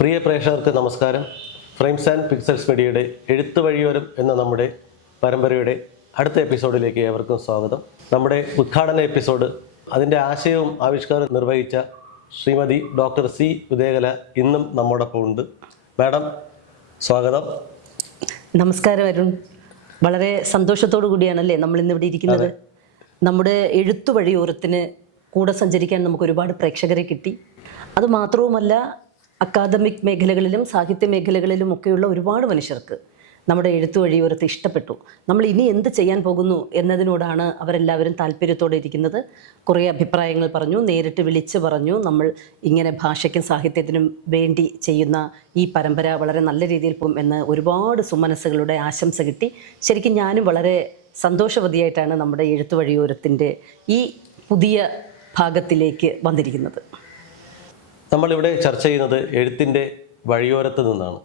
പ്രിയ പ്രേക്ഷകർക്ക് നമസ്കാരം. Frames and pixels മീഡിയയുടെ എഴുത്ത് വഴിയോരം എന്ന നമ്മുടെ പരമ്പരയുടെ അടുത്ത എപ്പിസോഡിലേക്ക് ഏവർക്കും സ്വാഗതം. നമ്മുടെ ഉദ്ഘാടന എപ്പിസോഡ് അതിൻ്റെ ആശയവും ആവിഷ്കാരവും നിർവഹിച്ച ശ്രീമതി ഡോക്ടർ സി ഉദയകല ഇന്നും നമ്മോടൊപ്പം ഉണ്ട്. മാഡം സ്വാഗതം. നമസ്കാരം അരുൺ. വളരെ സന്തോഷത്തോടു കൂടിയാണല്ലേ നമ്മൾ ഇന്നിവിടെ ഇരിക്കുന്നത്. നമ്മുടെ എഴുത്തു വഴിയോരത്തിന് കൂടെ സഞ്ചരിക്കാൻ നമുക്ക് ഒരുപാട് പ്രേക്ഷകരെ കിട്ടി. അതുമാത്രവുമല്ല, അക്കാദമിക് മേഖലകളിലും സാഹിത്യ മേഖലകളിലും ഒക്കെയുള്ള ഒരുപാട് മനുഷ്യർക്ക് നമ്മുടെ എഴുത്തു വഴിയോരത്ത് ഇഷ്ടപ്പെട്ടു. നമ്മൾ ഇനി എന്ത് ചെയ്യാൻ പോകുന്നു എന്നതിനോടാണ് അവരെല്ലാവരും താല്പര്യത്തോടെ ഇരിക്കുന്നത്. കുറേ അഭിപ്രായങ്ങൾ പറഞ്ഞു, നേരിട്ട് വിളിച്ച് പറഞ്ഞു. നമ്മൾ ഇങ്ങനെ ഭാഷയ്ക്കും സാഹിത്യത്തിനും വേണ്ടി ചെയ്യുന്ന ഈ പരമ്പര വളരെ നല്ല രീതിയിൽ പോകും എന്ന് ഒരുപാട് സുമനസ്സുകളുടെ ആശംസ കിട്ടി. ശരിക്കും ഞാനും വളരെ സന്തോഷവതിയായിട്ടാണ് നമ്മുടെ എഴുത്തു വഴിയോരത്തിൻ്റെ ഈ പുതിയ ഭാഗത്തിലേക്ക് വന്നിരിക്കുന്നത്. നമ്മളിവിടെ ചർച്ച ചെയ്യുന്നത് എഴുത്തിൻ്റെ വഴിയോരത്ത് നിന്നാണ്.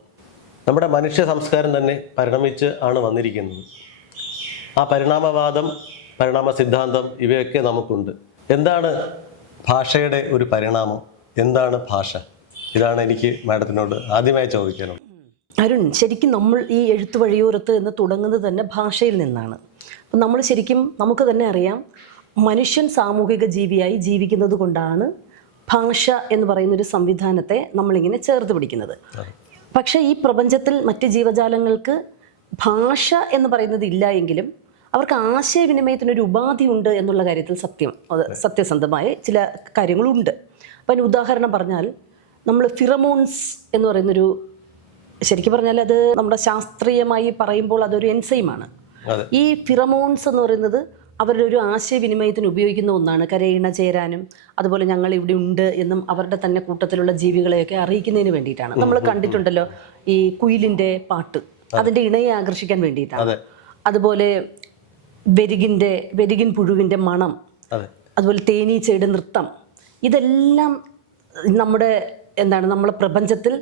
നമ്മുടെ മനുഷ്യ സംസ്കാരം തന്നെ പരിണമിച്ച് ആണ് വന്നിരിക്കുന്നത്. ആ പരിണാമവാദം, പരിണാമ സിദ്ധാന്തം ഇവയൊക്കെ നമുക്കുണ്ട്. എന്താണ് ഭാഷയുടെ ഒരു പരിണാമം? എന്താണ് ഭാഷ? ഇതാണ് എനിക്ക് മാഡത്തിനോട് ആദ്യമായി ചോദിക്കാനുള്ളത്. അരുൺ, ശരിക്കും നമ്മൾ ഈ എഴുത്തു വഴിയോരത്ത് എന്ന് തുടങ്ങുന്നത് തന്നെ ഭാഷയിൽ നിന്നാണ്. അപ്പം നമ്മൾ ശരിക്കും നമുക്ക് തന്നെ അറിയാം, മനുഷ്യൻ സാമൂഹിക ജീവിയായി ജീവിക്കുന്നത് കൊണ്ടാണ് ഭാഷ എന്ന് പറയുന്നൊരു സംവിധാനത്തെ നമ്മളിങ്ങനെ ചേർത്ത് പിടിക്കുന്നത്. പക്ഷേ ഈ പ്രപഞ്ചത്തിൽ മറ്റ് ജീവജാലങ്ങൾക്ക് ഭാഷ എന്ന് പറയുന്നത് ഇല്ല എങ്കിലും അവർക്ക് ആശയവിനിമയത്തിനൊരു ഉപാധി ഉണ്ട് എന്നുള്ള കാര്യത്തിൽ സത്യസന്ധമായ ചില കാര്യങ്ങളുണ്ട്. അപ്പം അതിന് ഉദാഹരണം പറഞ്ഞാൽ, നമ്മൾ ഫിറമോൺസ് എന്ന് പറയുന്നൊരു, ശരിക്കും പറഞ്ഞാൽ അത് നമ്മുടെ ശാസ്ത്രീയമായി പറയുമ്പോൾ അതൊരു എൻസൈമാണ്. ഈ ഫിറമോൺസ് എന്ന് പറയുന്നത് അവരുടെ ഒരു ആശയവിനിമയത്തിന് ഉപയോഗിക്കുന്ന ഒന്നാണ്. കരയിണ ചേരാനും അതുപോലെ ഞങ്ങൾ ഇവിടെ ഉണ്ട് എന്നും അവരുടെ തന്നെ കൂട്ടത്തിലുള്ള ജീവികളെയൊക്കെ അറിയിക്കുന്നതിന് വേണ്ടിയിട്ടാണ്. നമ്മൾ കണ്ടിട്ടുണ്ടല്ലോ ഈ കുയിലിൻ്റെ പാട്ട്, അതിൻ്റെ ഇണയെ ആകർഷിക്കാൻ വേണ്ടിയിട്ടാണ്. അതുപോലെ വെരികിൻ പുഴുവിൻ്റെ മണം, അതുപോലെ തേനീച്ചയുടെ നൃത്തം, ഇതെല്ലാം നമ്മുടെ പ്രപഞ്ചത്തിൽ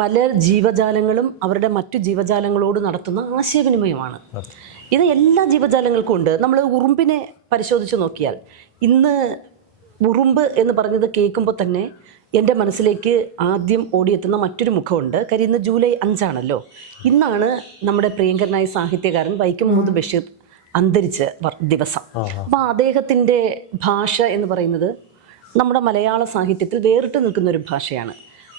പല ജീവജാലങ്ങളും അവരുടെ മറ്റു ജീവജാലങ്ങളോട് നടത്തുന്ന ആശയവിനിമയമാണ്. ഇത് എല്ലാ ജീവജാലങ്ങൾക്കും ഉണ്ട്. നമ്മൾ ഉറുമ്പിനെ പരിശോധിച്ച് നോക്കിയാൽ, ഇന്ന് ഉറുമ്പ് എന്ന് പറഞ്ഞത് കേൾക്കുമ്പോൾ തന്നെ എൻ്റെ മനസ്സിലേക്ക് ആദ്യം ഓടിയെത്തുന്ന മറ്റൊരു മുഖമുണ്ട്. കാര്യം ഇന്ന് ജൂലൈ 5 ഇന്നാണ് നമ്മുടെ പ്രിയങ്കരനായ സാഹിത്യകാരൻ വൈക്കം മുഹമ്മദ് ബഷീർ അന്തരിച്ച ദിവസം. അപ്പോൾ അദ്ദേഹത്തിൻ്റെ ഭാഷ എന്ന് പറയുന്നത് നമ്മുടെ മലയാള സാഹിത്യത്തിൽ വേറിട്ട് നിൽക്കുന്ന ഒരു ഭാഷയാണ്.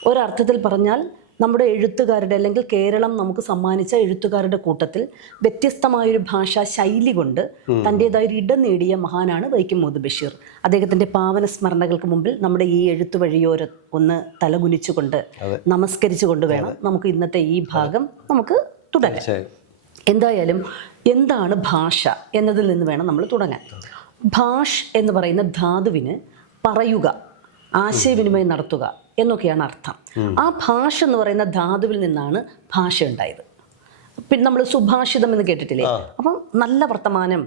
ഒരർത്ഥത്തിൽ പറഞ്ഞാൽ നമ്മുടെ എഴുത്തുകാരുടെ, അല്ലെങ്കിൽ കേരളം നമുക്ക് സമ്മാനിച്ച എഴുത്തുകാരുടെ കൂട്ടത്തിൽ വ്യത്യസ്തമായൊരു ഭാഷാ ശൈലി കൊണ്ട് തൻ്റെതായൊരു ഇടം നേടിയ മഹാനാണ് വൈക്കം മുഹമ്മദ് ബഷീർ. അദ്ദേഹത്തിൻ്റെ പാവന സ്മരണകൾക്ക് മുമ്പിൽ നമ്മുടെ ഈ എഴുത്തു വഴിയോരം ഒന്ന് തലകുനിച്ചുകൊണ്ട് നമസ്കരിച്ചുകൊണ്ട് വേണം നമുക്ക് ഇന്നത്തെ ഈ ഭാഗം നമുക്ക് തുടങ്ങാം. എന്തായാലും എന്താണ് ഭാഷ എന്നതിൽ നിന്ന് വേണം നമ്മൾ തുടങ്ങാൻ. ഭാഷ് എന്ന് പറയുന്ന ധാതുവിന് പറയുക, ആശയവിനിമയം നടത്തുക എന്നൊക്കെയാണ് അർത്ഥം. ആ ഭാഷ എന്ന് പറയുന്ന ധാതുവിൽ നിന്നാണ് ഭാഷ ഉണ്ടായത്. പിന്നെ നമ്മൾ സുഭാഷിതം എന്ന് കേട്ടിട്ടില്ലേ? അപ്പം നല്ല വർത്തമാനം,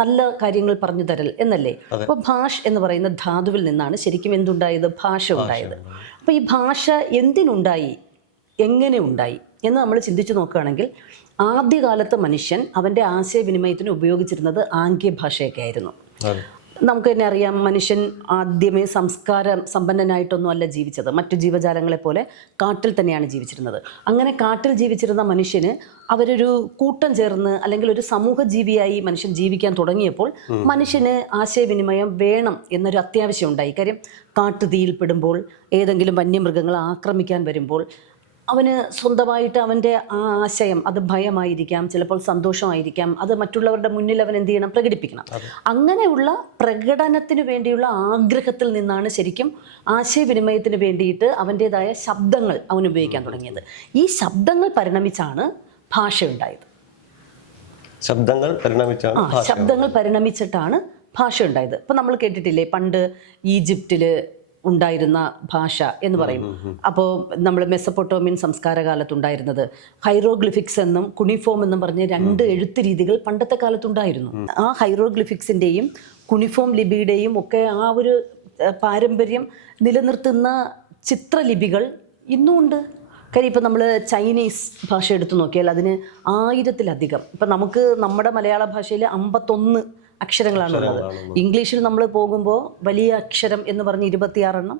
നല്ല കാര്യങ്ങൾ പറഞ്ഞു തരൽ എന്നല്ലേ. അപ്പോൾ ഭാഷ് എന്ന് പറയുന്ന ധാതുവിൽ നിന്നാണ് ശരിക്കും എന്തുണ്ടായത്? ഭാഷ ഉണ്ടായത്. അപ്പോൾ ഈ ഭാഷ എന്തിനുണ്ടായി, എങ്ങനെ ഉണ്ടായി എന്ന് നമ്മൾ ചിന്തിച്ചു നോക്കുകയാണെങ്കിൽ, ആദ്യകാലത്ത് മനുഷ്യൻ അവൻ്റെ ആശയവിനിമയത്തിന് ഉപയോഗിച്ചിരുന്നത് ആംഗ്യ ഭാഷയൊക്കെ ആയിരുന്നു. നമുക്ക് തന്നെ അറിയാം, മനുഷ്യൻ ആദ്യമേ സംസ്കാര സമ്പന്നനായിട്ടൊന്നും അല്ല ജീവിച്ചത്. മറ്റു ജീവജാലങ്ങളെ പോലെ കാട്ടിൽ തന്നെയാണ് ജീവിച്ചിരുന്നത്. അങ്ങനെ കാട്ടിൽ ജീവിച്ചിരുന്ന മനുഷ്യന് അവരൊരു കൂട്ടം ചേർന്ന്, അല്ലെങ്കിൽ ഒരു സമൂഹ ജീവിയായി മനുഷ്യൻ ജീവിക്കാൻ തുടങ്ങിയപ്പോൾ മനുഷ്യന് ആശയവിനിമയം വേണം എന്നൊരു അത്യാവശ്യം ഉണ്ടായി. കാര്യം കാട്ടുതീയിൽ പെടുമ്പോൾ, ഏതെങ്കിലും വന്യമൃഗങ്ങൾ ആക്രമിക്കാൻ വരുമ്പോൾ അവന് സ്വന്തമായിട്ട് അവൻ്റെ ആ ആശയം, അത് ഭയമായിരിക്കാം, ചിലപ്പോൾ സന്തോഷമായിരിക്കാം, അത് മറ്റുള്ളവരുടെ മുന്നിൽ അവൻ എന്ത് ചെയ്യണം? പ്രകടിപ്പിക്കണം. അങ്ങനെയുള്ള പ്രകടനത്തിന് വേണ്ടിയുള്ള ആഗ്രഹത്തിൽ നിന്നാണ് ശരിക്കും ആശയവിനിമയത്തിന് വേണ്ടിയിട്ട് അവൻ്റേതായ ശബ്ദങ്ങൾ അവൻ ഉപയോഗിക്കാൻ തുടങ്ങിയത്. ഈ ശബ്ദങ്ങൾ പരിണമിച്ചാണ് ഭാഷ ഉണ്ടായത്. ശബ്ദങ്ങൾ പരിണമിച്ചിട്ടാണ് ഭാഷ ഉണ്ടായത്. ഇപ്പം നമ്മൾ കേട്ടിട്ടില്ലേ, പണ്ട് ഈജിപ്തിൽ ഉണ്ടായിരുന്ന ഭാഷ എന്ന് പറയും. അപ്പോൾ നമ്മൾ മെസ്സപ്പൊട്ടോമിയൻ സംസ്കാര കാലത്തുണ്ടായിരുന്നത് ഹൈറോഗ്ലിഫിക്സ് എന്നും കുണിഫോം എന്നും പറഞ്ഞ് 2 എഴുത്ത് രീതികൾ പണ്ടത്തെ കാലത്തുണ്ടായിരുന്നു. ആ ഹൈറോഗ്ലിഫിക്സിൻ്റെയും കുണിഫോം ലിപിയുടെയും ഒക്കെ ആ ഒരു പാരമ്പര്യം നിലനിർത്തുന്ന ചിത്രലിപികൾ ഇന്നും ഉണ്ട്. കാര്യം ഇപ്പം നമ്മൾ ചൈനീസ് ഭാഷ എടുത്തു നോക്കിയാൽ അതിന് 1000-ലധികം, ഇപ്പം നമുക്ക് നമ്മുടെ മലയാള ഭാഷയിൽ 51 അക്ഷരങ്ങളാണുള്ളത്. ഇംഗ്ലീഷിൽ നമ്മൾ പോകുമ്പോൾ വലിയ അക്ഷരം എന്ന് പറഞ്ഞ് 26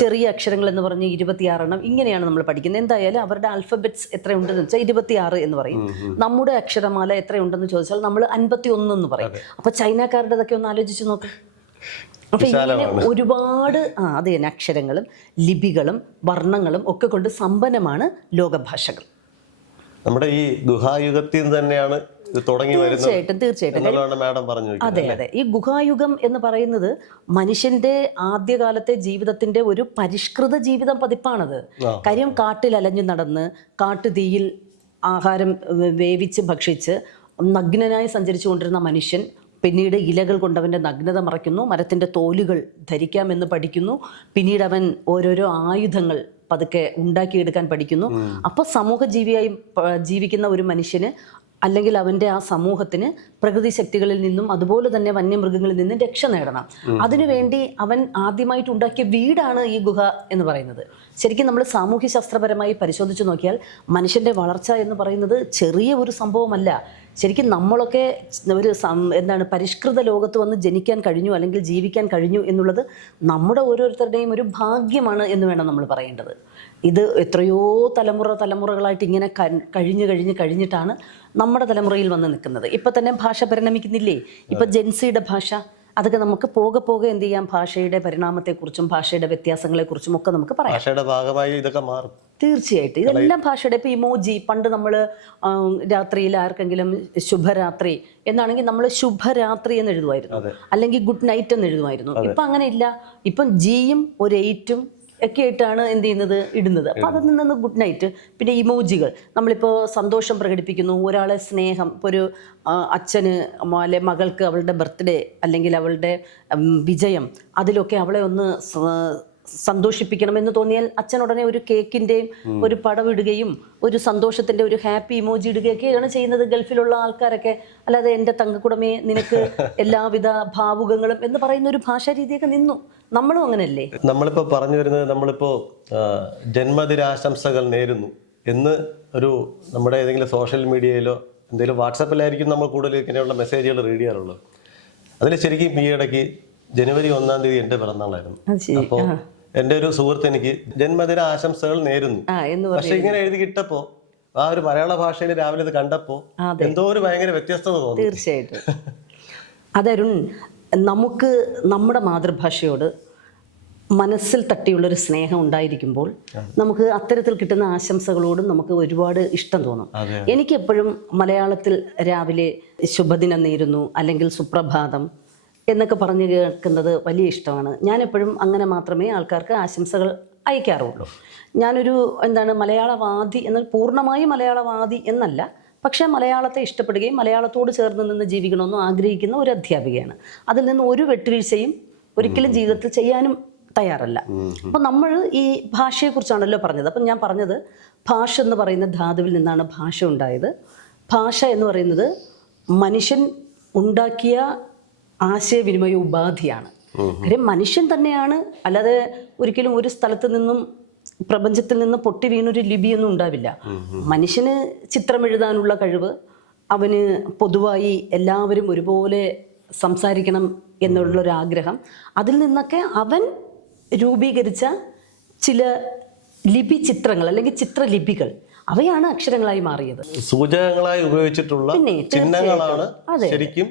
ചെറിയ അക്ഷരങ്ങൾ എന്ന് പറഞ്ഞ് 26 ഇങ്ങനെയാണ് നമ്മൾ പഠിക്കുന്നത്. എന്തായാലും അവരുടെ ആൽഫബറ്റ്സ് എത്രയുണ്ടെന്ന് വെച്ചാൽ 26 എന്ന് പറയും. നമ്മുടെ അക്ഷരമാല എത്രയുണ്ടെന്ന് ചോദിച്ചാൽ നമ്മൾ 51 എന്ന് പറയും. അപ്പോൾ ചൈനക്കാരുടേതൊക്കെ ഒന്ന് ആലോചിച്ച് നോക്ക്. അപ്പൊ ഇങ്ങനെ ഒരുപാട് അത് തന്നെ അക്ഷരങ്ങളും ലിപികളും വർണ്ണങ്ങളും ഒക്കെ കൊണ്ട് സമ്പന്നമാണ് ലോകഭാഷകൾ. നമ്മുടെ ഈ ഗുഹായുഗത്തിൽ തന്നെയാണ് ഇത് തുടങ്ങി വരുന്നത്. തീർച്ചയായിട്ടും മാഡം പറഞ്ഞു. അതെ. ഈ ഗുഹായുഗം എന്ന് പറയുന്നത് മനുഷ്യന്റെ ആദ്യകാലത്തെ ജീവിതത്തിന്റെ ഒരു പരിഷ്കൃത ജീവിതം പതിപ്പാണത്. കാര്യം കാട്ടിൽ അലഞ്ഞു നടന്ന് കാട്ടുതീയിൽ ആഹാരം വേവിച്ച് ഭക്ഷിച്ച് നഗ്നനായി സഞ്ചരിച്ചു കൊണ്ടിരുന്ന മനുഷ്യൻ പിന്നീട് ഇലകൾ കൊണ്ടവൻ്റെ നഗ്നത മറയ്ക്കുന്നു, മരത്തിൻ്റെ തോലുകൾ ധരിക്കാമെന്ന് പഠിക്കുന്നു, പിന്നീട് അവൻ ഓരോരോ ആയുധങ്ങൾ പതുക്കെ ഉണ്ടാക്കിയെടുക്കാൻ പഠിക്കുന്നു. അപ്പോൾ സമൂഹജീവിയായി ജീവിക്കുന്ന ഒരു മനുഷ്യന് അല്ലെങ്കിൽ അവൻ്റെ ആ സമൂഹത്തിന് പ്രകൃതി ശക്തികളിൽ നിന്നും അതുപോലെ തന്നെ വന്യമൃഗങ്ങളിൽ നിന്നും രക്ഷ നേടണം. അതിനുവേണ്ടി അവൻ ആദ്യമായിട്ട് ഉണ്ടാക്കിയ വീടാണ് ഈ ഗുഹ എന്ന് പറയുന്നത്. ശരിക്കും നമ്മൾ സാമൂഹ്യശാസ്ത്രപരമായി പരിശോധിച്ച് നോക്കിയാൽ മനുഷ്യൻ്റെ വളർച്ച എന്ന് പറയുന്നത് ചെറിയ ഒരു സംഭവമല്ല. ശരിക്കും നമ്മളൊക്കെ ഒരു പരിഷ്കൃത ലോകത്ത് വന്ന് ജനിക്കാൻ കഴിഞ്ഞു അല്ലെങ്കിൽ ജീവിക്കാൻ കഴിഞ്ഞു എന്നുള്ളത് നമ്മുടെ ഓരോരുത്തരുടെയും ഒരു ഭാഗ്യമാണ് എന്ന് വേണം നമ്മൾ പറയേണ്ടത്. ഇത് എത്രയോ തലമുറകളായിട്ട് ഇങ്ങനെ കഴിഞ്ഞിട്ടാണ് നമ്മുടെ തലമുറയിൽ വന്ന് നിൽക്കുന്നത്. ഇപ്പം തന്നെ ഭാഷ പരിണമിക്കുന്നില്ലേ? ഇപ്പം ജെൻസിയുടെ ഭാഷ അതൊക്കെ നമുക്ക് പോകെ എന്ത് ചെയ്യാം, ഭാഷയുടെ പരിണാമത്തെക്കുറിച്ചും ഭാഷയുടെ വ്യത്യാസങ്ങളെക്കുറിച്ചും ഒക്കെ നമുക്ക് പറയാം. ഭാഷയുടെ ഭാഗമായി ഇതൊക്കെ മാറും. തീർച്ചയായിട്ടും ഇതെല്ലാം ഭാഷയുടെ. ഇപ്പോൾ ഇമോജി, പണ്ട് നമ്മൾ രാത്രിയിൽ ആർക്കെങ്കിലും ശുഭരാത്രി എന്നാണെങ്കിൽ നമ്മൾ ശുഭരാത്രി എന്ന് എഴുതുമായിരുന്നു, അല്ലെങ്കിൽ ഗുഡ് നൈറ്റ് എന്ന് എഴുതുമായിരുന്നു. ഇപ്പം അങ്ങനെ ഇല്ല. ഇപ്പം ജിയും ഒരു 8 ഒക്കെ ആയിട്ടാണ് എന്ത് ചെയ്യുന്നത്, ഇടുന്നത്. അപ്പോൾ അതിൽ നിന്ന് ഗുഡ് നൈറ്റ്. പിന്നെ ഇമോജികൾ, നമ്മളിപ്പോൾ സന്തോഷം പ്രകടിപ്പിക്കുന്നു, ഒരാളെ സ്നേഹം, ഇപ്പോൾ ഒരു അച്ഛന് അല്ലെ മകൾക്ക് അവളുടെ ബർത്ത്ഡേ അല്ലെങ്കിൽ അവളുടെ വിജയം, അതിലൊക്കെ അവളെ ഒന്ന് സന്തോഷിപ്പിക്കണമെന്ന് തോന്നിയാൽ അച്ഛൻ ഉടനെ ഒരു കേക്കിൻ്റെയും ഒരു പടമിടുകയും ഒരു സന്തോഷത്തിൻ്റെ ഒരു ഹാപ്പി ഇമോജി ഇടുകയൊക്കെയാണ് ചെയ്യുന്നത് ഗൾഫിലുള്ള ആൾക്കാരൊക്കെ. അല്ലാതെ എൻ്റെ തങ്കക്കുടമേ നിനക്ക് എല്ലാവിധ ഭാവുകങ്ങളും എന്ന് പറയുന്ന ഒരു ഭാഷാ രീതിയൊക്കെ നിന്നു. നമ്മളും അങ്ങനെയല്ലേ? നമ്മളിപ്പോൾ പറഞ്ഞു വരുന്നത്, നമ്മളിപ്പോൾ ജന്മദിനാശംസകൾ നേരുന്നു എന്ന് നമ്മുടെ ഏതെങ്കിലും സോഷ്യൽ മീഡിയയിലോ എന്തെങ്കിലും വാട്സാപ്പിലായിരിക്കും നമ്മൾ കൂടുതൽ ഇങ്ങനെയുള്ള മെസ്സേജുകൾ റീഡ് ചെയ്യാറുള്ളത്. അതിൽ ശരിക്കും ഈ ഇടയ്ക്ക് ജനുവരി 1-ാം തീയതി എൻ്റെ പിറന്നാളായിരുന്നു. അപ്പോൾ എൻ്റെ ഒരു സുഹൃത്ത് എനിക്ക് ജന്മദിന ആശംസകൾ നേരുന്നു. പക്ഷെ ഇങ്ങനെ എഴുതി കിട്ടപ്പോ ആ ഒരു മലയാള ഭാഷയിൽ രാവിലെ ഇത് കണ്ടപ്പോ എന്തോ ഒരു ഭയങ്കര വ്യത്യസ്തത തോന്നി. തീർച്ചയായിട്ടും അതരുൺ, നമുക്ക് നമ്മുടെ മാതൃഭാഷയോട് മനസ്സിൽ തട്ടിയുള്ളൊരു സ്നേഹം ഉണ്ടായിരിക്കുമ്പോൾ നമുക്ക് അത്തരത്തിൽ കിട്ടുന്ന ആശംസകളോടും നമുക്ക് ഒരുപാട് ഇഷ്ടം തോന്നും. എനിക്കെപ്പോഴും മലയാളത്തിൽ രാവിലെ ശുഭദിനം നേരുന്നു അല്ലെങ്കിൽ സുപ്രഭാതം എന്നൊക്കെ പറഞ്ഞു കേൾക്കുന്നത് വലിയ ഇഷ്ടമാണ്. ഞാനെപ്പോഴും അങ്ങനെ മാത്രമേ ആൾക്കാർക്ക് ആശംസകൾ അയക്കാറുള്ളൂ. ഞാനൊരു മലയാളവാദി എന്നാൽ പൂർണ്ണമായും മലയാളവാദി എന്നല്ല, പക്ഷേ മലയാളത്തെ ഇഷ്ടപ്പെടുകയും മലയാളത്തോട് ചേർന്ന് നിന്ന് ജീവിക്കണമെന്നും ആഗ്രഹിക്കുന്ന ഒരു അധ്യാപികയാണ്. അതിൽ നിന്ന് ഒരു വെട്ടുവീഴ്ചയും ഒരിക്കലും ജീവിതത്തിൽ ചെയ്യാനും തയ്യാറല്ല. അപ്പോൾ നമ്മൾ ഈ ഭാഷയെക്കുറിച്ചാണല്ലോ പറഞ്ഞത്. അപ്പം ഞാൻ പറഞ്ഞത് ഭാഷ എന്ന് പറയുന്ന ധാതുവിൽ നിന്നാണ് ഭാഷ ഉണ്ടായത്. ഭാഷ എന്ന് പറയുന്നത് മനുഷ്യൻ ഉണ്ടാക്കിയ ആശയവിനിമയ ഉപാധിയാണ്. കാര്യം മനുഷ്യൻ തന്നെയാണ്, അല്ലാതെ ഒരിക്കലും ഒരു സ്ഥലത്ത് നിന്നും പ്രപഞ്ചത്തിൽ നിന്ന് പൊട്ടി വീണൊരു ലിപിയൊന്നും ഉണ്ടാവില്ല. മനുഷ്യന് ചിത്രം എഴുതാനുള്ള കഴിവ്, അവന് പൊതുവായി എല്ലാവരും ഒരുപോലെ സംസാരിക്കണം എന്നുള്ളൊരാഗ്രഹം, അതിൽ നിന്നൊക്കെ അവൻ രൂപീകരിച്ച ചില ലിപി ചിത്രങ്ങൾ അല്ലെങ്കിൽ ചിത്രലിപികൾ, അവയാണ് അക്ഷരങ്ങളായി മാറിയത്. സൂചകങ്ങളായി ഉപയോഗിച്ചിട്ടുള്ള ചിഹ്നങ്ങളാണ് ശരിക്കും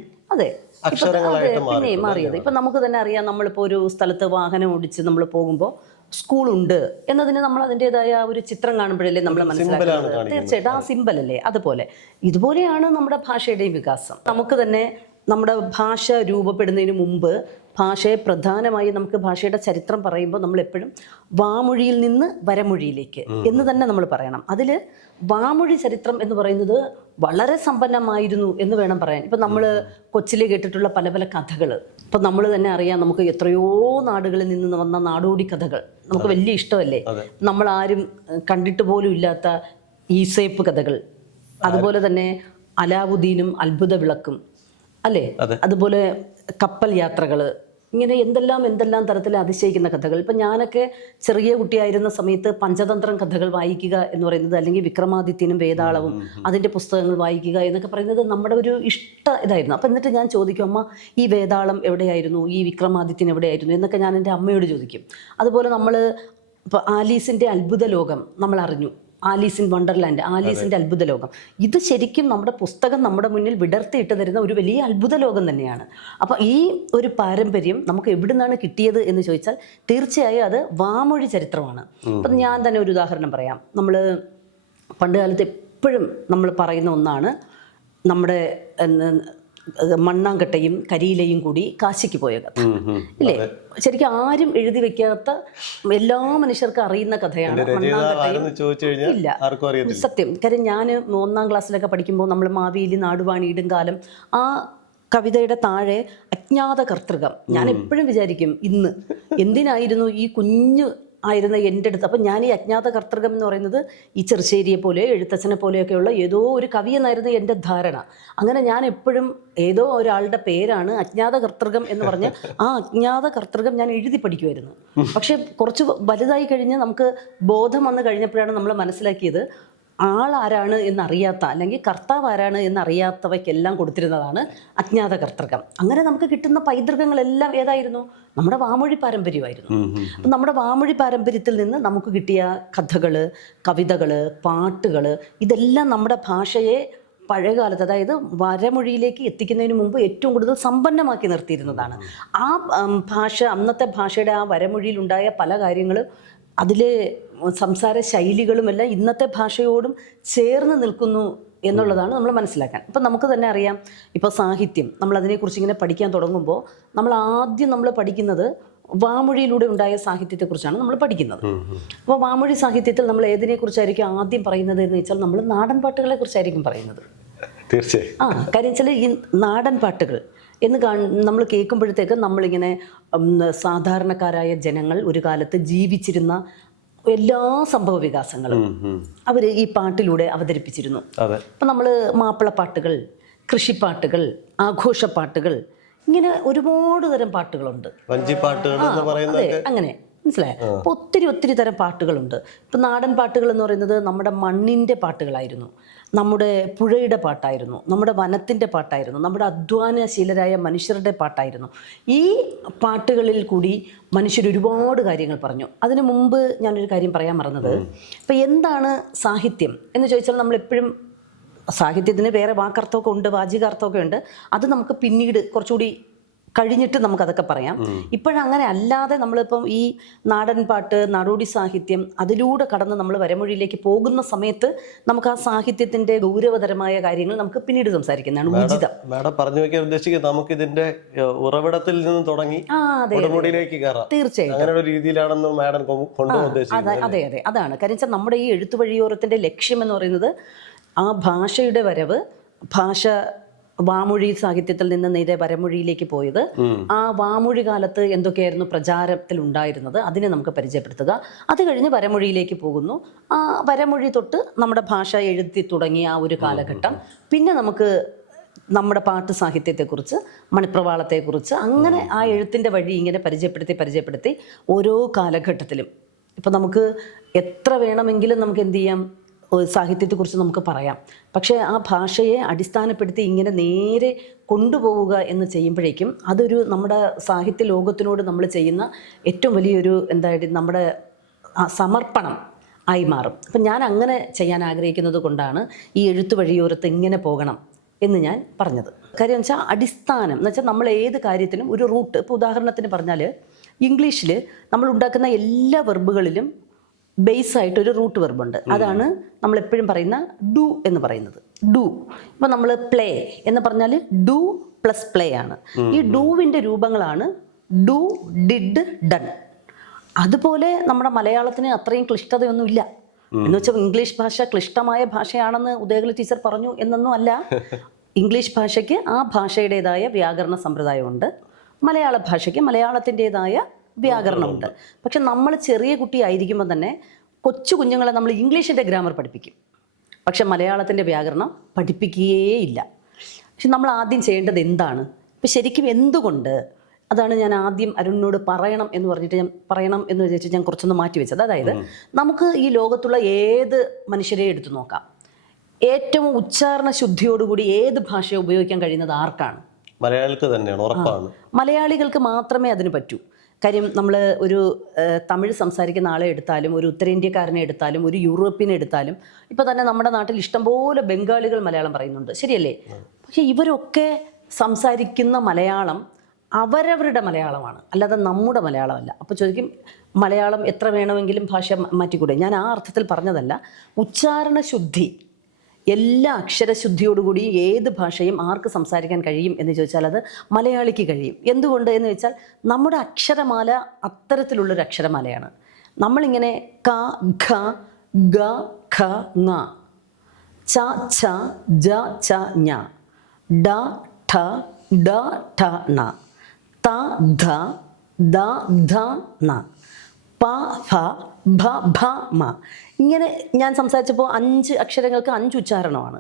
പിന്നെ മാറിയത്. ഇപ്പം നമുക്ക് തന്നെ അറിയാം, നമ്മളിപ്പോൾ ഒരു സ്ഥലത്ത് വാഹനം ഓടിച്ച് നമ്മൾ പോകുമ്പോൾ സ്കൂളുണ്ട് എന്നതിന് നമ്മൾ അതിൻ്റെതായ ഒരു ചിത്രം കാണുമ്പോഴല്ലേ നമ്മൾ മനസ്സിലാക്കുന്നത്. തീർച്ചയായിട്ടും ആ സിമ്പൽ അല്ലേ, അതുപോലെ ഇതുപോലെയാണ് നമ്മുടെ ഭാഷയുടെയും വികാസം. നമുക്ക് തന്നെ നമ്മുടെ ഭാഷ രൂപപ്പെടുന്നതിന് മുമ്പ് ഭാഷയെ പ്രധാനമായി നമുക്ക് ഭാഷയുടെ ചരിത്രം പറയുമ്പോൾ നമ്മൾ എപ്പോഴും വാമൊഴിയിൽ നിന്ന് വരമൊഴിയിലേക്ക് എന്ന് തന്നെ നമ്മൾ പറയണം. അതിൽ വാമൊഴി ചരിത്രം എന്ന് പറയുന്നത് വളരെ സമ്പന്നമായിരുന്നു എന്ന് വേണം പറയാൻ. ഇപ്പം നമ്മൾ കൊച്ചിലെ കേട്ടിട്ടുള്ള പല പല കഥകൾ, ഇപ്പം നമ്മൾ തന്നെ അറിയാം, നമുക്ക് എത്രയോ നാടുകളിൽ നിന്ന് വന്ന നാടോടി കഥകൾ നമുക്ക് വലിയ ഇഷ്ടമല്ലേ. നമ്മൾ ആരും കണ്ടിട്ട് പോലും ഇല്ലാത്ത ഈസേപ്പ് കഥകൾ, അതുപോലെ തന്നെ അലാവുദ്ദീനും അത്ഭുത വിളക്കും അല്ലേ, അതുപോലെ കപ്പൽ യാത്രകൾ, ഇങ്ങനെ എന്തെല്ലാം തരത്തിൽ അതിശയിക്കുന്ന കഥകൾ. ഇപ്പം ഞാനൊക്കെ ചെറിയ കുട്ടിയായിരുന്ന സമയത്ത് പഞ്ചതന്ത്രം കഥകൾ വായിക്കുക എന്ന് പറയുന്നത്, അല്ലെങ്കിൽ വിക്രമാദിത്യനും വേതാളവും അതിൻ്റെ പുസ്തകങ്ങൾ വായിക്കുക എന്നൊക്കെ പറയുന്നത് നമ്മുടെ ഒരു ഇതായിരുന്നു. അപ്പം എന്നിട്ട് ഞാൻ ചോദിക്കും, അമ്മ ഈ വേതാളം എവിടെയായിരുന്നു, ഈ വിക്രമാദിത്യൻ എവിടെയായിരുന്നു എന്നൊക്കെ ഞാൻ എൻ്റെ അമ്മയോട് ചോദിക്കും. അതുപോലെ നമ്മൾ ഇപ്പോൾ ആലീസിൻ്റെ അത്ഭുത ലോകം നമ്മൾ അറിഞ്ഞു, ആലീസ് ഇൻ വണ്ടർലാൻഡ്, ആലീസിൻ്റെ അത്ഭുത ലോകം. ഇത് ശരിക്കും നമ്മുടെ പുസ്തകം നമ്മുടെ മുന്നിൽ വിടർത്തിയിട്ട് തരുന്ന ഒരു വലിയ അത്ഭുത ലോകം തന്നെയാണ്. അപ്പോൾ ഈ ഒരു പാരമ്പര്യം നമുക്ക് എവിടെ നിന്നാണ് കിട്ടിയത് എന്ന് ചോദിച്ചാൽ തീർച്ചയായും അത് വാമൊഴി ചരിത്രമാണ്. അപ്പം ഞാൻ തന്നെ ഒരു ഉദാഹരണം പറയാം. നമ്മൾ പണ്ട് കാലത്ത് എപ്പോഴും നമ്മൾ പറയുന്ന ഒന്നാണ്, നമ്മുടെ മണ്ണാങ്കട്ടയും കരിയിലയും കൂടി കാശിക്ക് പോയ കഥ ഇല്ലേ? ശരിക്കും ആരും എഴുതി വെക്കാത്ത, എല്ലാ മനുഷ്യർക്കും അറിയുന്ന കഥയാണ് മണ്ണാങ്കട്ടയും. ഇല്ല, സത്യം. കാര്യം ഞാൻ 1ാം ക്ലാസ്സിലൊക്കെ പഠിക്കുമ്പോൾ നമ്മൾ മാവേലി നാടുവാണി ഇടുംകാലം, ആ കവിതയുടെ താഴെ അജ്ഞാത കർത്തൃകം. ഞാൻ എപ്പോഴും വിചാരിക്കും, ഇന്ന് എന്തിനായിരുന്നു ഈ കുഞ്ഞു ആയിരുന്ന എൻ്റെ അടുത്ത്. അപ്പം ഞാൻ ഈ അജ്ഞാത കർത്തൃകം എന്ന് പറയുന്നത് ഈ ചെറുശ്ശേരിയെ പോലെ എഴുത്തച്ഛനെ പോലെയൊക്കെയുള്ള ഏതോ ഒരു കവി എന്നായിരുന്നു എൻ്റെ ധാരണ. അങ്ങനെ ഞാൻ എപ്പോഴും ഏതോ ഒരാളുടെ പേരാണ് അജ്ഞാത കർത്തൃകം എന്ന് പറഞ്ഞ് ആ അജ്ഞാത കർത്തൃകം ഞാൻ എഴുതി പഠിക്കുമായിരുന്നു. പക്ഷെ കുറച്ച് വലുതായി കഴിഞ്ഞ് നമുക്ക് ബോധം വന്നു കഴിഞ്ഞപ്പോഴാണ് നമ്മൾ മനസ്സിലാക്കിയത്, ആളാരാണ് എന്നറിയാത്ത, അല്ലെങ്കിൽ കർത്താവ് ആരാണ് എന്നറിയാത്തവയ്ക്കെല്ലാം കൊടുത്തിരുന്നതാണ് അജ്ഞാത കർത്തൃകം. അങ്ങനെ നമുക്ക് കിട്ടുന്ന പൈതൃകങ്ങളെല്ലാം ഏതായിരുന്നു? നമ്മുടെ വാമൊഴി പാരമ്പര്യമായിരുന്നു. അപ്പം നമ്മുടെ വാമൊഴി പാരമ്പര്യത്തിൽ നിന്ന് നമുക്ക് കിട്ടിയ കഥകൾ, കവിതകൾ, പാട്ടുകൾ, ഇതെല്ലാം നമ്മുടെ ഭാഷയെ പഴയകാലത്ത്, അതായത് വരമൊഴിയിലേക്ക് എത്തിക്കുന്നതിന് മുമ്പ് ഏറ്റവും കൂടുതൽ സമ്പന്നമാക്കി നിർത്തിയിരുന്നതാണ്. ആ ഭാഷ, അന്നത്തെ ഭാഷയുടെ ആ വരമൊഴിയിലുണ്ടായ പല കാര്യങ്ങളും, അതിലെ സംസാര ശൈലികളുമെല്ലാം ഇന്നത്തെ ഭാഷയോടും ചേർന്ന് നിൽക്കുന്നു എന്നുള്ളതാണ് നമ്മൾ മനസ്സിലാക്കാൻ. ഇപ്പം നമുക്ക് തന്നെ അറിയാം, ഇപ്പോൾ സാഹിത്യം, നമ്മളതിനെക്കുറിച്ച് ഇങ്ങനെ പഠിക്കാൻ തുടങ്ങുമ്പോൾ നമ്മൾ പഠിക്കുന്നത് വാമൊഴിയിലൂടെ ഉണ്ടായ സാഹിത്യത്തെക്കുറിച്ചാണ് നമ്മൾ പഠിക്കുന്നത്. അപ്പോൾ വാമൊഴി സാഹിത്യത്തിൽ നമ്മൾ ഏതിനെക്കുറിച്ചായിരിക്കും ആദ്യം പറയുന്നത് എന്ന് വെച്ചാൽ നമ്മൾ നാടൻ പാട്ടുകളെ കുറിച്ചായിരിക്കും പറയുന്നത്. തീർച്ചയായും. കാര്യം വെച്ചാൽ ഈ നാടൻ പാട്ടുകൾ എന്ന് നമ്മൾ കേൾക്കുമ്പോഴത്തേക്ക് നമ്മളിങ്ങനെ സാധാരണക്കാരായ ജനങ്ങൾ ഒരു കാലത്ത് ജീവിച്ചിരുന്ന എല്ലാ സംഭവ വികാസങ്ങളും അവർ ഈ പാട്ടിലൂടെ അവതരിപ്പിച്ചിരുന്നു. അപ്പം നമ്മൾ മാപ്പിളപ്പാട്ടുകൾ, കൃഷിപ്പാട്ടുകൾ, ആഘോഷപ്പാട്ടുകൾ, ഇങ്ങനെ ഒരുപാട് തരം പാട്ടുകളുണ്ട്. അങ്ങനെ മനസ്സിലായോ? അപ്പോൾ ഒത്തിരി തരം പാട്ടുകളുണ്ട്. ഇപ്പം നാടൻ പാട്ടുകൾ എന്ന് പറയുന്നത് നമ്മുടെ മണ്ണിൻ്റെ പാട്ടുകളായിരുന്നു, നമ്മുടെ പുഴയുടെ പാട്ടായിരുന്നു, നമ്മുടെ വനത്തിൻ്റെ പാട്ടായിരുന്നു, നമ്മുടെ അധ്വാനശീലരായ മനുഷ്യരുടെ പാട്ടായിരുന്നു. ഈ പാട്ടുകളിൽ കൂടി മനുഷ്യർ ഒരുപാട് കാര്യങ്ങൾ പറഞ്ഞു. അതിനു മുമ്പ് ഞാനൊരു കാര്യം പറയാൻ മറന്നത്, ഇപ്പം എന്താണ് സാഹിത്യം എന്ന് ചോദിച്ചാൽ നമ്മളെപ്പോഴും സാഹിത്യത്തിന് വേറെ വാക്കർത്ഥമൊക്കെ ഉണ്ട്, വാചികാർത്ഥമൊക്കെ ഉണ്ട്. അത് നമുക്ക് പിന്നീട് കുറച്ചുകൂടി കഴിഞ്ഞിട്ട് നമുക്കതൊക്കെ പറയാം. ഇപ്പോഴങ്ങനെ അല്ലാതെ നമ്മളിപ്പം ഈ നാടൻ പാട്ട്, നാടോടി സാഹിത്യം, അതിലൂടെ കടന്ന് നമ്മൾ വരമൊഴിയിലേക്ക് പോകുന്ന സമയത്ത് നമുക്ക് ആ സാഹിത്യത്തിന്റെ ഗൗരവതരമായ കാര്യങ്ങൾ നമുക്ക് പിന്നീട് സംസാരിക്കുന്നതാണ് ഉചിതം. മാഡം പറഞ്ഞു വയ്ക്കാൻ ഉദ്ദേശിക്കുന്നത് നമുക്ക് ഇതിന്റെ ഉറവിടത്തിൽ നിന്ന് തുടങ്ങി തീർച്ചയായും അങ്ങനെ ഒരു രീതിയിലാണെന്ന് മാഡം കൊണ്ടുപോകുന്നത്. അതെ, അതാണ് കാര്യം. വെച്ചാൽ നമ്മുടെ ഈ എഴുത്തു വഴിയോരത്തിന്റെ ലക്ഷ്യം എന്ന് പറയുന്നത് ആ ഭാഷയുടെ വരവ്, ഭാഷ വാമൊഴി സാഹിത്യത്തിൽ നിന്ന് നേരെ വരമൊഴിയിലേക്ക് പോയത്, ആ വാമൊഴി കാലത്ത് എന്തൊക്കെയായിരുന്നു പ്രചാരത്തിൽ ഉണ്ടായിരുന്നത്, അതിനെ നമുക്ക് പരിചയപ്പെടുത്തുക. അത് കഴിഞ്ഞ് വരമൊഴിയിലേക്ക് പോകുന്നു. ആ വരമൊഴി തൊട്ട് നമ്മുടെ ഭാഷ എഴുതി തുടങ്ങിയ ആ ഒരു കാലഘട്ടം, പിന്നെ നമുക്ക് നമ്മുടെ പാട്ട് സാഹിത്യത്തെക്കുറിച്ച്, മണിപ്രവാളത്തെക്കുറിച്ച്, അങ്ങനെ ആ എഴുത്തിൻ്റെ വഴി ഇങ്ങനെ പരിചയപ്പെടുത്തി ഓരോ കാലഘട്ടത്തിലും ഇപ്പം നമുക്ക് എത്ര വേണമെങ്കിലും നമുക്ക് എന്ത് ചെയ്യാം, സാഹിത്യത്തെക്കുറിച്ച് നമുക്ക് പറയാം. പക്ഷേ ആ ഭാഷയെ അടിസ്ഥാനപ്പെടുത്തി ഇങ്ങനെ നേരെ കൊണ്ടുപോവുക എന്ന് ചെയ്യുമ്പോഴേക്കും അതൊരു നമ്മുടെ സാഹിത്യ ലോകത്തിനോട് നമ്മൾ ചെയ്യുന്ന ഏറ്റവും വലിയൊരു നമ്മുടെ സമർപ്പണം ആയി മാറും. അപ്പം ഞാൻ അങ്ങനെ ചെയ്യാൻ ആഗ്രഹിക്കുന്നത് കൊണ്ടാണ് ഈ എഴുത്തു വഴിയോരത്ത് ഇങ്ങനെ പോകണം എന്ന് ഞാൻ പറഞ്ഞത്. കാര്യം എന്ന് വെച്ചാൽ അടിസ്ഥാനം എന്ന് വെച്ചാൽ നമ്മൾ ഏത് കാര്യത്തിനും ഒരു റൂട്ട്. ഇപ്പോൾ ഉദാഹരണത്തിന് പറഞ്ഞാൽ ഇംഗ്ലീഷിൽ നമ്മൾ ഉണ്ടാക്കുന്ന എല്ലാ വെർബുകളിലും ബേസായിട്ടൊരു റൂട്ട് വെർബുണ്ട്. അതാണ് നമ്മളെപ്പോഴും പറയുന്ന ഡു എന്ന് പറയുന്നത്. ഡു. ഇപ്പം നമ്മൾ പ്ലേ എന്ന് പറഞ്ഞാൽ ഡു പ്ലസ് പ്ലേ ആണ്. ഈ ഡൂവിൻ്റെ രൂപങ്ങളാണ് ഡു, ഡിഡ്, ഡൺ. അതുപോലെ നമ്മുടെ മലയാളത്തിന് അത്രയും ക്ലിഷ്ടതയൊന്നുമില്ല. എന്ന് വെച്ചാൽ ഇംഗ്ലീഷ് ഭാഷ ക്ലിഷ്ടമായ ഭാഷയാണെന്ന് ഉദയകല ടീച്ചർ പറഞ്ഞു എന്നൊന്നും അല്ല. ഇംഗ്ലീഷ് ഭാഷയ്ക്ക് ആ ഭാഷയുടേതായ വ്യാകരണ സമ്പ്രദായമുണ്ട്, മലയാള ഭാഷയ്ക്ക് മലയാളത്തിൻ്റെതായ വ്യാകരണമുണ്ട്. പക്ഷെ നമ്മൾ ചെറിയ കുട്ടിയായിരിക്കുമ്പോൾ തന്നെ കൊച്ചു കുഞ്ഞുങ്ങളെ നമ്മൾ ഇംഗ്ലീഷിൻ്റെ ഗ്രാമർ പഠിപ്പിക്കും, പക്ഷെ മലയാളത്തിൻ്റെ വ്യാകരണം പഠിപ്പിക്കുകയേ ഇല്ല. പക്ഷെ നമ്മൾ ആദ്യം ചെയ്യേണ്ടത് എന്താണ്? ഇപ്പം ശരിക്കും എന്തുകൊണ്ട് അതാണ് ഞാൻ ആദ്യം അരുണിനോട് പറയണം എന്ന് പറഞ്ഞിട്ട് വിചാരിച്ചിട്ട് ഞാൻ കുറച്ചൊന്ന് മാറ്റി വെച്ചത്. അതായത് നമുക്ക് ഈ ലോകത്തുള്ള ഏത് മനുഷ്യരെ എടുത്തു നോക്കാം, ഏറ്റവും ഉച്ചാരണ ശുദ്ധിയോടുകൂടി ഏത് ഭാഷ ഉപയോഗിക്കാൻ കഴിയുന്നത് ആർക്കാണ്? മലയാളികൾക്ക് തന്നെയാണ്, ഉറപ്പാണ്. മലയാളികൾക്ക് മാത്രമേ അതിന് പറ്റൂ. കാര്യം നമ്മൾ ഒരു തമിഴ് സംസാരിക്കുന്ന ആളെ എടുത്താലും, ഒരു ഉത്തരേന്ത്യക്കാരനെ എടുത്താലും, ഒരു യൂറോപ്യനെ എടുത്താലും, ഇപ്പോൾ തന്നെ നമ്മുടെ നാട്ടിൽ ഇഷ്ടംപോലെ ബംഗാളികൾ മലയാളം പറയുന്നുണ്ട്, ശരിയല്ലേ? പക്ഷേ ഇവരൊക്കെ സംസാരിക്കുന്ന മലയാളം അവരവരുടെ മലയാളമാണ്, അല്ലാതെ നമ്മുടെ മലയാളമല്ല. അപ്പോൾ ചോദിക്കും മലയാളം എത്ര വേണമെങ്കിലും ഭാഷ മാറ്റിക്കൂടെ? ഞാൻ ആ അർത്ഥത്തിൽ പറഞ്ഞതല്ല. ഉച്ചാരണ ശുദ്ധി, എല്ലാ അക്ഷരശുദ്ധിയോടുകൂടി ഏത് ഭാഷയും ആർക്ക് സംസാരിക്കാൻ കഴിയും എന്ന് ചോദിച്ചാൽ അത് മലയാളിക്ക് കഴിയും. എന്തുകൊണ്ട് എന്ന് വെച്ചാൽ നമ്മുടെ അക്ഷരമാല അത്തരത്തിലുള്ളൊരു അക്ഷരമാലയാണ്. നമ്മളിങ്ങനെ ക ഖ ഗ ഖ ങ ച ഛ ജ ഛ ഞ ഡ ഠ ഡ ഠ ണ ത ധ ദ ധ ന പ ഫ ഭ ഭ മ. ഇങ്ങനെ ഞാൻ സംസാരിച്ചപ്പോൾ 5 അക്ഷരങ്ങൾക്ക് 5 ഉച്ചാരണമാണ്.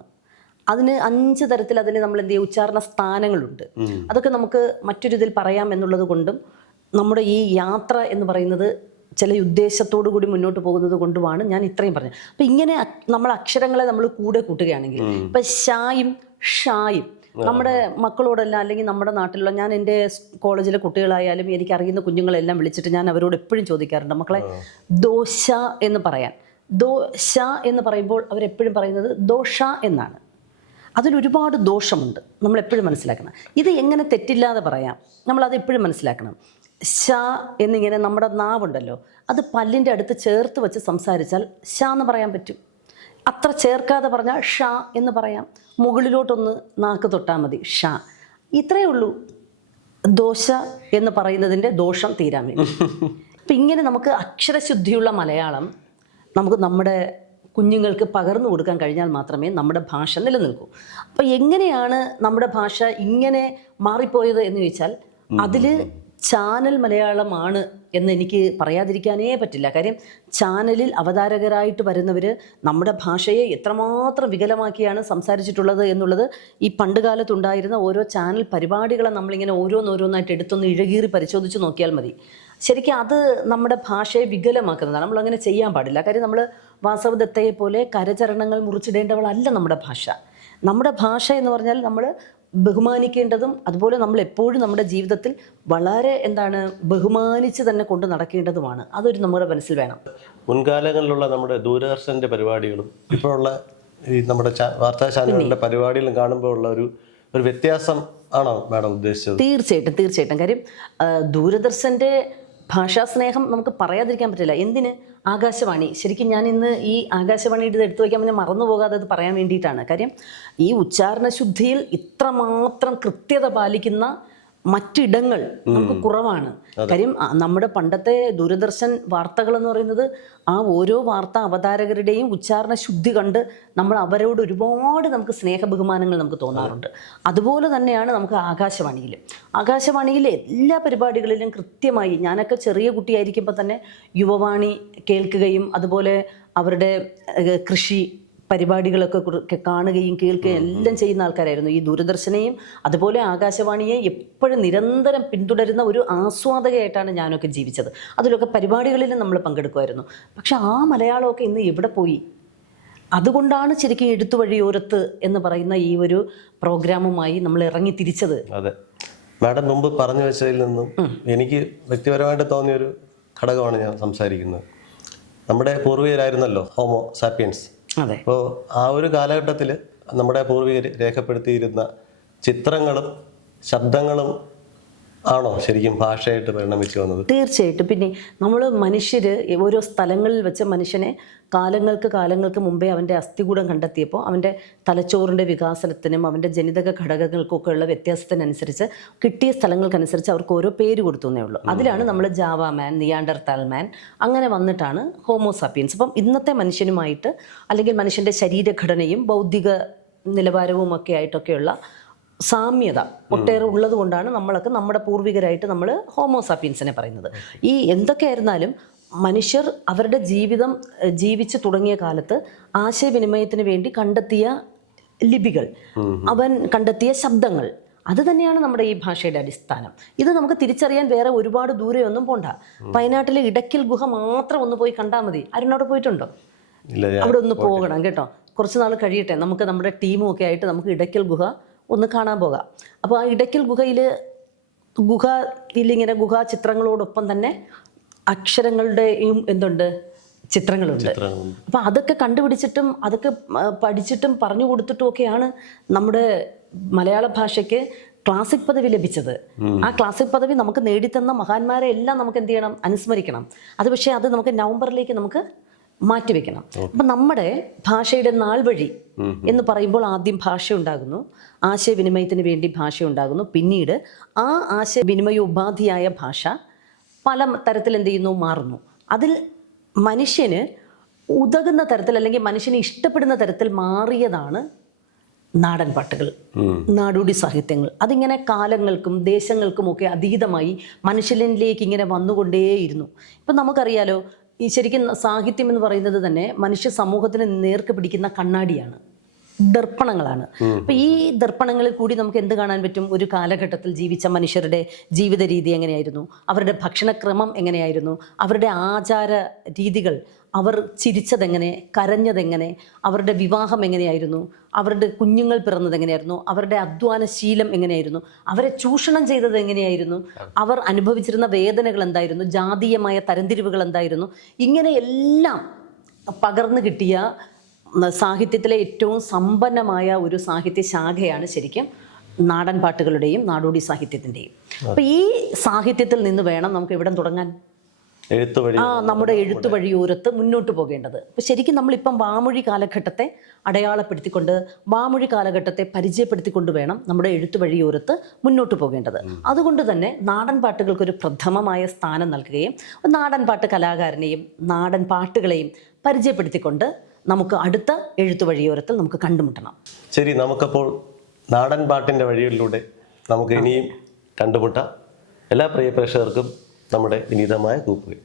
അതിന് 5 തരത്തിൽ അതിന് നമ്മൾ എന്ത് ചെയ്യുക, ഉച്ചാരണ സ്ഥാനങ്ങളുണ്ട്. അതൊക്കെ നമുക്ക് മറ്റൊരു ഇതിൽ പറയാം എന്നുള്ളത് കൊണ്ടും നമ്മുടെ ഈ യാത്ര എന്ന് പറയുന്നത് ചില ഉദ്ദേശത്തോടു കൂടി മുന്നോട്ട് പോകുന്നത് കൊണ്ടുമാണ് ഞാൻ ഇത്രയും പറഞ്ഞത്. അപ്പം ഇങ്ങനെ നമ്മൾ അക്ഷരങ്ങളെ നമ്മൾ കൂടെ കൂട്ടുകയാണെങ്കിൽ ഇപ്പം ഷായും ഷായും നമ്മുടെ മക്കളോടെല്ലാം, അല്ലെങ്കിൽ നമ്മുടെ നാട്ടിലുള്ള, ഞാൻ എൻ്റെ കോളേജിലെ കുട്ടികളായാലും എനിക്കറിയുന്ന കുഞ്ഞുങ്ങളെല്ലാം വിളിച്ചിട്ട് ഞാൻ അവരോട് എപ്പോഴും ചോദിക്കാറുണ്ട്, മക്കളെ ദോശ എന്ന് പറയാൻ. ദോശ എന്ന് പറയുമ്പോൾ അവരെപ്പോഴും പറയുന്നത് ദോഷ എന്നാണ്. അതിലൊരുപാട് ദോഷമുണ്ട്, നമ്മളെപ്പോഴും മനസ്സിലാക്കണം. ഇത് എങ്ങനെ തെറ്റില്ലാതെ പറയാം, നമ്മളത് എപ്പോഴും മനസ്സിലാക്കണം. ഷ എന്നിങ്ങനെ നമ്മുടെ നാവുണ്ടല്ലോ, അത് പല്ലിൻ്റെ അടുത്ത് ചേർത്ത് വെച്ച് സംസാരിച്ചാൽ ഷ എന്ന് പറയാൻ പറ്റും. അത്ര ചേർക്കാതെ പറഞ്ഞാൽ ഷ എന്ന് പറയാം. മുകളിലോട്ടൊന്ന് നാക്ക് തൊട്ടാൽ മതി, ഷ. ഇത്രയേ ഉള്ളൂ ദോശ എന്ന് പറയുന്നതിൻ്റെ ദോഷം തീരാൻ വേണ്ടി. അപ്പം ഇങ്ങനെ നമുക്ക് അക്ഷരശുദ്ധിയുള്ള മലയാളം നമുക്ക് നമ്മുടെ കുഞ്ഞുങ്ങൾക്ക് പകർന്നു കൊടുക്കാൻ കഴിഞ്ഞാൽ മാത്രമേ നമ്മുടെ ഭാഷ നിലനിൽക്കൂ. അപ്പം എങ്ങനെയാണ് നമ്മുടെ ഭാഷ ഇങ്ങനെ മാറിപ്പോയത് എന്ന് ചോദിച്ചാൽ അതിൽ ചാനൽ മലയാളമാണ് എന്ന് എനിക്ക് പറയാതിരിക്കാനേ പറ്റില്ല. കാര്യം ചാനലിൽ അവതാരകരായിട്ട് വരുന്നവർ നമ്മുടെ ഭാഷയെ എത്രമാത്രം വികലമാക്കിയാണ് സംസാരിച്ചിട്ടുള്ളത് എന്നുള്ളത് ഈ പണ്ട് കാലത്തുണ്ടായിരുന്ന ഓരോ ചാനൽ പരിപാടികളെ നമ്മളിങ്ങനെ ഓരോന്നോരോന്നായിട്ട് എടുത്തൊന്ന് ഇഴകീറി പരിശോധിച്ച് നോക്കിയാൽ മതി. ശരിക്കും അത് നമ്മുടെ ഭാഷയെ വികലമാക്കുന്നതാണ്. നമ്മളങ്ങനെ ചെയ്യാൻ പാടില്ല. കാര്യം നമ്മൾ വാസവദത്തയെ പോലെ കരചരണങ്ങൾ മുറിച്ചിടേണ്ടവളല്ല നമ്മുടെ ഭാഷ. നമ്മുടെ ഭാഷ എന്ന് പറഞ്ഞാൽ നമ്മൾ ബഹുമാനിക്കേണ്ടതും അതുപോലെ നമ്മൾ എപ്പോഴും നമ്മുടെ ജീവിതത്തിൽ വളരെ ബഹുമാനിച്ച് തന്നെ കൊണ്ട് നടക്കേണ്ടതുമാണ്. അതൊരു നമ്മുടെ മനസ്സിൽ വേണം. മുൻകാലങ്ങളിലുള്ള നമ്മുടെ ദൂരദർശൻ്റെ പരിപാടികളും ഇപ്പോഴുള്ള ഈ നമ്മുടെ വാർത്താ ചാനലുകളുടെ പരിപാടികളും കാണുമ്പോൾ ഉള്ള ഒരു വ്യത്യാസം ആണോ മാഡം ഉദ്ദേശിച്ചത്? തീർച്ചയായിട്ടും. കാര്യം ദൂരദർശൻ്റെ ഭാഷാസ്നേഹം നമുക്ക് പറയാതിരിക്കാൻ പറ്റില്ല. എന്തിന്? ആകാശവാണി. ശരിക്കും ഞാൻ ഇന്ന് ഈ ആകാശവാണിയുടെ ഇത് എടുത്തു വയ്ക്കാൻ പിന്നെ മറന്നു പോകാതെ അത് പറയാൻ വേണ്ടിയിട്ടാണ്. കാര്യം ഈ ഉച്ചാരണ ശുദ്ധിയിൽ ഇത്രമാത്രം കൃത്യത പാലിക്കുന്ന മറ്റിടങ്ങൾ നമുക്ക് കുറവാണ്. കാര്യം നമ്മുടെ പണ്ടത്തെ ദൂരദർശൻ വാർത്തകൾ എന്ന് പറയുന്നത് ആ ഓരോ വാർത്താ അവതാരകരുടെയും ഉച്ചാരണ ശുദ്ധി കണ്ട് നമ്മൾ അവരോട് ഒരുപാട് നമുക്ക് സ്നേഹബഹുമാനങ്ങൾ നമുക്ക് തോന്നാറുണ്ട്. അതുപോലെ തന്നെയാണ് നമുക്ക് ആകാശവാണിയിലെ എല്ലാ പരിപാടികളിലും കൃത്യമായി, ഞാനൊക്കെ ചെറിയ കുട്ടിയായിരിക്കുമ്പോൾ തന്നെ യുവവാണി കേൾക്കുകയും അതുപോലെ അവരുടെ കൃഷി പരിപാടികളൊക്കെ കാണുകയും കേൾക്കുകയും എല്ലാം ചെയ്യുന്ന ആൾക്കാരായിരുന്നു. ഈ ദൂരദർശനെയും അതുപോലെ ആകാശവാണിയെ എപ്പോഴും നിരന്തരം പിന്തുടരുന്ന ഒരു ആസ്വാദകയായിട്ടാണ് ഞാനൊക്കെ ജീവിച്ചത്. അതിലൊക്കെ പരിപാടികളിലും നമ്മൾ പങ്കെടുക്കുമായിരുന്നു. പക്ഷെ ആ മലയാളമൊക്കെ ഇന്ന് എവിടെ പോയി? അതുകൊണ്ടാണ് ശരിക്കും എഴുത്തുവഴിയോരത്ത് എന്ന് പറയുന്ന ഈ ഒരു പ്രോഗ്രാമുമായി നമ്മൾ ഇറങ്ങി തിരിച്ചത്. അതെ, മാഡം മുമ്പ് പറഞ്ഞു വെച്ചതിൽ നിന്നും എനിക്ക് വ്യക്തിപരമായിട്ട് തോന്നിയൊരു ഘടകമാണ് ഞാൻ സംസാരിക്കുന്നത്. നമ്മുടെ പൂർവികരായിരുന്നല്ലോ ഹോമോ സാപ്പിയൻസ്. അതെ. അപ്പോൾ ആ ഒരു കാലഘട്ടത്തിൽ നമ്മുടെ പൂർവികർ രേഖപ്പെടുത്തിയിരുന്ന ചിത്രങ്ങളും ശബ്ദങ്ങളും ആണോ ശരിക്കും ഭാഷയായിട്ട് പരിണമിച്ചു വന്നത്? തീർച്ചയായിട്ടും. പിന്നെ നമ്മൾ മനുഷ്യർ ഓരോ സ്ഥലങ്ങളിൽ വെച്ച മനുഷ്യനെ കാലങ്ങൾക്ക് മുമ്പേ അവൻ്റെ അസ്ഥികൂടം കണ്ടെത്തിയപ്പോൾ അവൻ്റെ തലച്ചോറിൻ്റെ വികാസത്തിനും അവൻ്റെ ജനിതക ഘടകങ്ങൾക്കൊക്കെ ഉള്ള വ്യത്യാസത്തിനനുസരിച്ച് കിട്ടിയ സ്ഥലങ്ങൾക്കനുസരിച്ച് അവർക്ക് ഓരോ പേര് കൊടുത്തു എന്നേ ഉള്ളൂ. അതിലാണ് നമ്മൾ ജാവ മാൻ, നിയാണ്ടർതാൽ മാൻ അങ്ങനെ വന്നിട്ടാണ് ഹോമോ സാപ്പിയൻസ്. അപ്പം ഇന്നത്തെ മനുഷ്യനുമായിട്ട് അല്ലെങ്കിൽ മനുഷ്യൻ്റെ ശരീരഘടനയും ബൗദ്ധിക നിലവാരവും ഒക്കെ ആയിട്ടൊക്കെയുള്ള സാമ്യത ഒട്ടേറെ ഉള്ളത് കൊണ്ടാണ് നമ്മളൊക്കെ നമ്മുടെ പൂർവികരായിട്ട് നമ്മൾ ഹോമോ സാപ്പിയൻസിനെ പറയുന്നത്. ഈ എന്തൊക്കെയായിരുന്നാലും മനുഷ്യർ അവരുടെ ജീവിതം ജീവിച്ചു തുടങ്ങിയ കാലത്ത് ആശയവിനിമയത്തിന് വേണ്ടി കണ്ടെത്തിയ ലിപികൾ, അവൻ കണ്ടെത്തിയ ശബ്ദങ്ങൾ, അത് തന്നെയാണ് നമ്മുടെ ഈ ഭാഷയുടെ അടിസ്ഥാനം. ഇത് നമുക്ക് തിരിച്ചറിയാൻ വേറെ ഒരുപാട് ദൂരെയൊന്നും പോണ്ട. വയനാട്ടിലെ ഇടയ്ക്കൽ ഗുഹ മാത്രം ഒന്ന് പോയി കണ്ടാൽ മതി. ആരെന്നോട് പോയിട്ടുണ്ടോ? അവിടെ ഒന്ന് പോകണം കേട്ടോ. കുറച്ച് നാൾ കഴിയട്ടെ, നമുക്ക് നമ്മുടെ ടീമും ഒക്കെ ആയിട്ട് നമുക്ക് ഇടയ്ക്കൽ ഗുഹ ഒന്ന് കാണാൻ പോകാം. അപ്പോൾ ആ ഇടയ്ക്കൽ ഗുഹയിലിങ്ങനെ ഗുഹാ ചിത്രങ്ങളോടൊപ്പം തന്നെ അക്ഷരങ്ങളുടെയും എന്തുണ്ട്, ചിത്രങ്ങളുണ്ട്. അപ്പം അതൊക്കെ കണ്ടുപിടിച്ചിട്ടും അതൊക്കെ പഠിച്ചിട്ടും പറഞ്ഞു കൊടുത്തിട്ടും ഒക്കെയാണ് നമ്മുടെ മലയാള ഭാഷയ്ക്ക് ക്ലാസിക് പദവി ലഭിച്ചത്. ആ ക്ലാസിക് പദവി നമുക്ക് നേടിത്തന്ന മഹാന്മാരെ എല്ലാം നമുക്ക് എന്ത് ചെയ്യണം, അനുസ്മരിക്കണം. അത് പക്ഷേ അത് നമുക്ക് നവംബറിലേക്ക് നമുക്ക് മാറ്റിവെക്കണം. അപ്പം നമ്മുടെ ഭാഷയുടെ നാൾ വഴി എന്ന് പറയുമ്പോൾ ആദ്യം ഭാഷ ഉണ്ടാകുന്നു, ആശയവിനിമയത്തിന് വേണ്ടി ഭാഷ ഉണ്ടാകുന്നു. പിന്നീട് ആ ആശയവിനിമയ ഉപാധിയായ ഭാഷ പല തരത്തിൽ എന്ത് ചെയ്യുന്നു, മാറുന്നു. അതിൽ മനുഷ്യന് ഉതകുന്ന തരത്തിൽ അല്ലെങ്കിൽ മനുഷ്യന് ഇഷ്ടപ്പെടുന്ന തരത്തിൽ മാറിയതാണ് നാടൻ പാട്ടുകൾ, നാടോടി സാഹിത്യങ്ങൾ. അതിങ്ങനെ കാലങ്ങൾക്കും ദേശങ്ങൾക്കുമൊക്കെ അതീതമായി മനുഷ്യനിലേക്ക് ഇങ്ങനെ വന്നുകൊണ്ടേയിരുന്നു. ഇപ്പം നമുക്കറിയാലോ, ഈ ശരിക്കും സാഹിത്യം എന്ന് പറയുന്നത് തന്നെ മനുഷ്യ സമൂഹത്തിന് നേർക്ക് പിടിക്കുന്ന കണ്ണാടിയാണ്, ദർപ്പണങ്ങളാണ്. അപ്പം ഈ ദർപ്പണങ്ങളിൽ കൂടി നമുക്ക് എന്ത് കാണാൻ പറ്റും? ഒരു കാലഘട്ടത്തിൽ ജീവിച്ച മനുഷ്യരുടെ ജീവിത രീതി എങ്ങനെയായിരുന്നു, അവരുടെ ഭക്ഷണക്രമം എങ്ങനെയായിരുന്നു, അവരുടെ ആചാര രീതികൾ, അവർ ചിരിച്ചതെങ്ങനെ, കരഞ്ഞതെങ്ങനെ, അവരുടെ വിവാഹം എങ്ങനെയായിരുന്നു, അവരുടെ കുഞ്ഞുങ്ങൾ പിറന്നത് എങ്ങനെയായിരുന്നു, അവരുടെ അധ്വാന ശീലം എങ്ങനെയായിരുന്നു, അവരെ ചൂഷണം ചെയ്തത് എങ്ങനെയായിരുന്നു, അവർ അനുഭവിച്ചിരുന്ന വേദനകൾ എന്തായിരുന്നു, ജാതീയമായ തരംതിരിവുകൾ എന്തായിരുന്നു, ഇങ്ങനെ എല്ലാം പകർന്നു കിട്ടിയ സാഹിത്യത്തിലെ ഏറ്റവും സമ്പന്നമായ ഒരു സാഹിത്യ ശാഖയാണ് ശരിക്കും നാടൻ പാട്ടുകളുടെയും നാടോടി സാഹിത്യത്തിൻ്റെയും. അപ്പം ഈ സാഹിത്യത്തിൽ നിന്ന് വേണം നമുക്ക് എവിടെ തുടങ്ങാൻ? നമ്മുടെ എഴുത്തു വഴിയോരത്ത് മുന്നോട്ട് പോകേണ്ടത്. അപ്പോൾ ശരിക്കും നമ്മളിപ്പം വാമൊഴി കാലഘട്ടത്തെ അടയാളപ്പെടുത്തിക്കൊണ്ട്, വാമൊഴി കാലഘട്ടത്തെ പരിചയപ്പെടുത്തിക്കൊണ്ട് വേണം നമ്മുടെ എഴുത്തു വഴിയോരത്ത് മുന്നോട്ട് പോകേണ്ടത്. അതുകൊണ്ട് തന്നെ നാടൻ പാട്ടുകൾക്കൊരു പ്രഥമമായ സ്ഥാനം നൽകുകയും നാടൻ പാട്ട് കലാകാരനെയും നാടൻ പാട്ടുകളെയും പരിചയപ്പെടുത്തിക്കൊണ്ട് നമുക്ക് അടുത്ത എഴുത്തു വഴിയോരത്തിൽ നമുക്ക് കണ്ടുമുട്ടണം. ശരി, നമുക്കപ്പോൾ നാടൻ പാട്ടിൻ്റെ വഴികളിലൂടെ നമുക്ക് ഇനിയും കണ്ടുമുട്ടാം. എല്ലാ പ്രിയ പ്രേക്ഷകർക്കും നമ്മുടെ വിനീതമായ കൂപ്പുകയും.